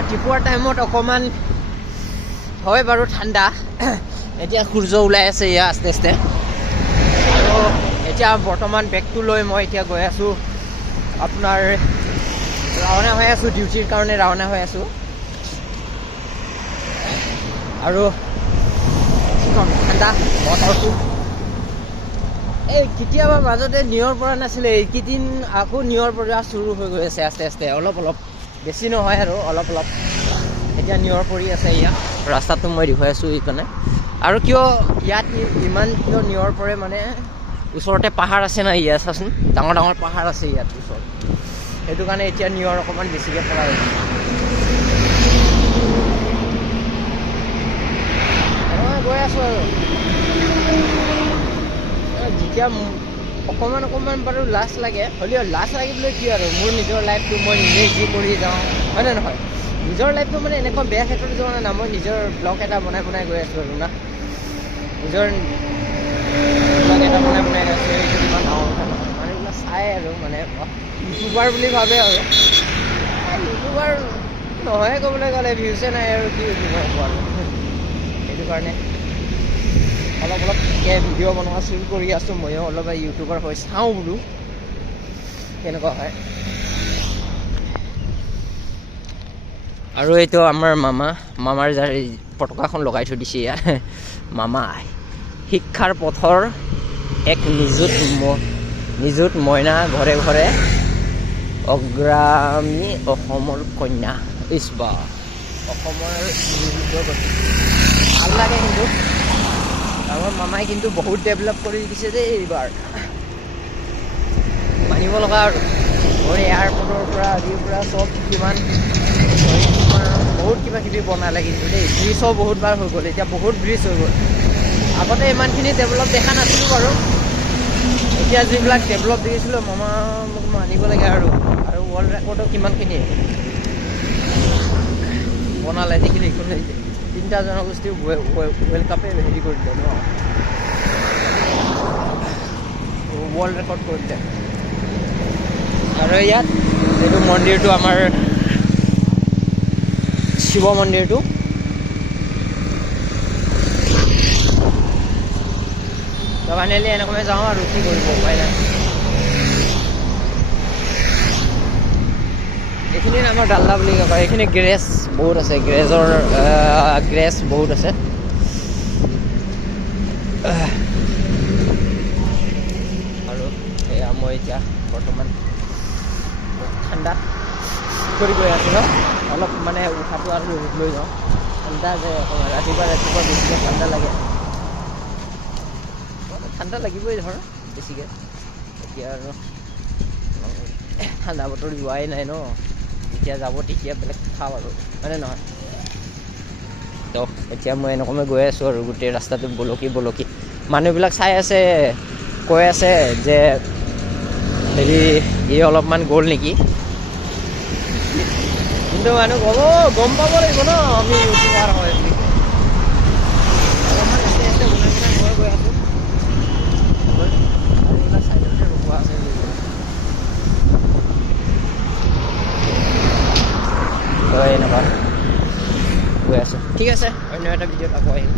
ৰাতিপুৱাৰ টাইমত অকণমান হয় বাৰু ঠাণ্ডা। এতিয়া সূৰ্য ওলাই আছে ইয়াত আস্তে আস্তে। আৰু এতিয়া বৰ্তমান বেগটো লৈ মই এতিয়া গৈ আছোঁ আপোনাৰ ৰাওনা হৈ আছোঁ, ডিউটিৰ কাৰণে ৰাওনা হৈ আছোঁ। আৰু কি ক'ম, ঠাণ্ডা বতৰটো। এই কেতিয়াবা মাজতে নিয়ৰ পৰা নাছিলে, এইকেইদিন আকৌ নিয়ৰ পৰা চুৰু হৈ গৈ আছে আস্তে আস্তে, অলপ অলপ, বেছি নহয় আৰু অলপ অলপ এতিয়া নিয়ৰ পৰি আছে। ইয়াত ৰাস্তাটো মই দেখুৱাই আছোঁ এইকাৰণে। আৰু কিয় ইয়াত ইমান কিয় নিয়ৰ পৰে মানে, ওচৰতে পাহাৰ আছে না, ইয়াত চাচোন ডাঙৰ ডাঙৰ পাহাৰ আছে ইয়াত ওচৰত, সেইটো কাৰণে এতিয়া নিয়ৰ অকণমান বেছিকৈ পৰা হৈছে। গৈ আছোঁ আৰু যেতিয়া অকণমান অকণমান বাৰু লাজ লাগে, হ'লেও লাজ লাগিবলৈ কি আৰু, মোৰ নিজৰ লাইফটো মই নিজে যি কৰি যাওঁ, হয়নে নহয়? নিজৰ লাইফটো মানে এনেকুৱা বেয়া ক্ষেত্ৰত যোৱা নাই না, মই নিজৰ ব্লগ এটা বনাই বনাই গৈ আছোঁ আৰু না, নিজৰ ব্লগ এটা বনাই বনাই গৈ আছোঁ। এইটো ইমান ডাঙৰ কথা নহয়, মানুহবিলাক চাই আৰু মানে ইউটিউবাৰ বুলি ভাবে আৰু ইউটিউবাৰ নহয় ক'বলৈ গ'লে, ভিউছে নাই আৰু কি ইউটিউবাৰ হ'ব আৰু। সেইটো কাৰণে অলপ অলপ ভিডিঅ' বনোৱা চুৰু কৰি আছোঁ ময়ো, অলপ ইউটিউবাৰ হৈ চাওঁ বোলো কেনেকুৱা হয়। আৰু এইটো আমাৰ মামাৰ যাৰ পতাকাখন লগাই থৈ দিছে ইয়াত, মামা শিক্ষাৰ পথৰ এক নিযুত মইনা, ঘৰে ঘৰে অগ্ৰামী অসমৰ কন্যা। ইছবা অসমৰ ভাল লাগে কিন্তু আমাৰ মামাই কিন্তু বহুত ডেভেলপ কৰি দিছে দেই এইবাৰ, মানিব লগা আৰু। মোৰ এয়াৰপৰ্টৰ পৰা আদিৰ পৰা চব কিমান বহুত কিবা কিবি বনালে কিন্তু দেই, ব্ৰিজো বহুতবাৰ হৈ গ'ল, এতিয়া বহুত ব্ৰিজ হৈ গ'ল। আগতে ইমানখিনি ডেভেলপ দেখা নাছিলোঁ বাৰু, এতিয়া যিবিলাক ডেভেলপ দেখিছিলোঁ মামা মোক মানিব লাগে আৰু ৱৰ্ল্ড ৰেকৰ্ডো কিমানখিনি বনালে দেখিলে, তিনিটা জনগোষ্ঠীও ৱৰ্ল্ড কাপে হেৰি কৰি দিলে ন, ৱৰ্ল্ড ৰেকৰ্ড কৰি দিলে। আৰু ইয়াত এইটো মন্দিৰটো আমাৰ শিৱ মন্দিৰটো, ফাইনেলি এনেকৈ যাওঁ আৰু কি কৰিব উপায় নাই। এইখিনি আমাৰ ডাল্লা বুলি কয়, এইখিনি গ্ৰেছ বহুত আছে, গ্ৰেছ বহুত আছে। আৰু এয়া মই এতিয়া বৰ্তমান ঠাণ্ডা কৰি গৈ আছোঁ ন, অলপ মানে উশাহটো আৰু লৈ যাওঁ, ঠাণ্ডা যে অকণমান ৰাতিপুৱা বেছিকৈ ঠাণ্ডা লাগে, ঠাণ্ডা লাগিবই ধৰ বেছিকৈ। এতিয়া আৰু ঠাণ্ডা বতৰ যোৱাই নাই ন, যেতিয়া যাব তেতিয়া বেলেগ খাওঁ আৰু, হয়নে নহয়? তো এতিয়া মই এনেকৈ গৈ আছোঁ আৰু গোটেই ৰাস্তাটো বলকি মানুহবিলাক চাই আছে, কৈ আছে যে হেৰি অলপমান গ'ল নেকি, কিন্তু মানুহ গম পাব লাগিব ন আমি ইউটিউবাৰ হয় বুলি। অলপমান আস্তে আস্তে বনাই মই গৈ আছোঁ, আৰু চাইডতে ৰখোৱা আছে এনেকুৱা গৈ আছোঁ। ঠিক আছে, অন্য এটা ভিডিঅ'ত আকৌ আহিম।